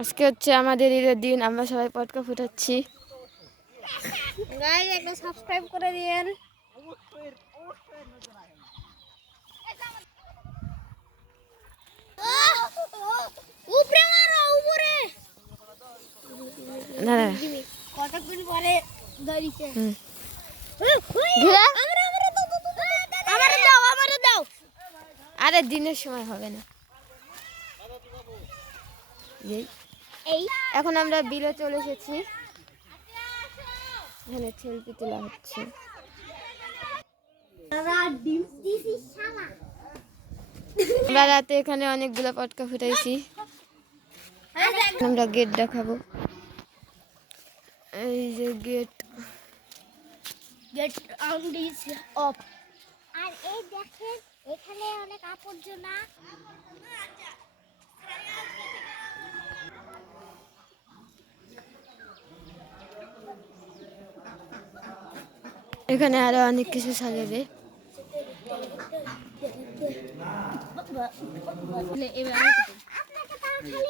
আজকে হচ্ছে আমাদের ঈদের দিন, আমরা সবাই পটকা ফুটাচ্ছি। গাইস একটা সাবস্ক্রাইব করে দিয়েন। উপরে মারো উপরে। না না কতক্ষণ পরে ধরিছে। আমারে দাও। আরে দিনের সময় হবে না। এই এখন আমরা বিলে চলে এসেছি, এখানে সেলফি তোলা হচ্ছে। আমরা রাতে এখানে অনেকগুলো পটকা ফুটাইছি। আমরা গেট দেখাবো, এই যে gate. Gate out is off. আর এই দেখেন এখানে অনেক আবর্জনা। এখানে আরো অনেক কিছু সাজাবে। আপনাকে তাড়াতাড়ি